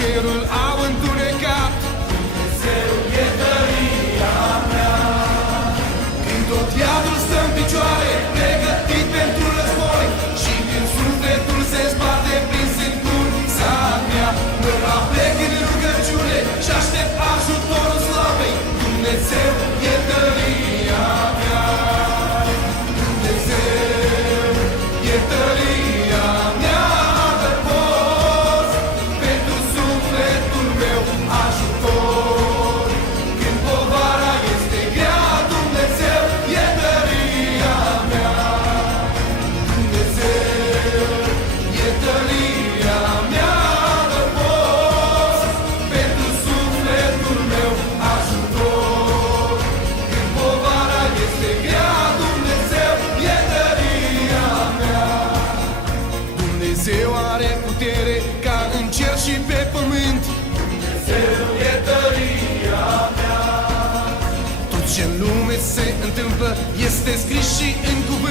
cerul au întunecat. Dumnezeu e tăria mea. Când tot iadul stă în picioare, pregătit pentru război, și când sufletul se zbate prins în cruța mea, mă aplec în rugăciune și aștept ajutorul slavei. Dumnezeu e tăria mea. Dumnezeu e tăria mea, adăpost pentru sufletul meu, ajutor când povara este grea. Dumnezeu e tăria mea. Dumnezeu e tăria mea, adăpost pentru sufletul meu, ajutor când povara este grea. Dumnezeu e tăria mea. Dumnezeu are putere ca în cer și pe pământ. Dumnezeu e tăria mea. Tot ce în lume se întâmplă este scris și în cuvânt.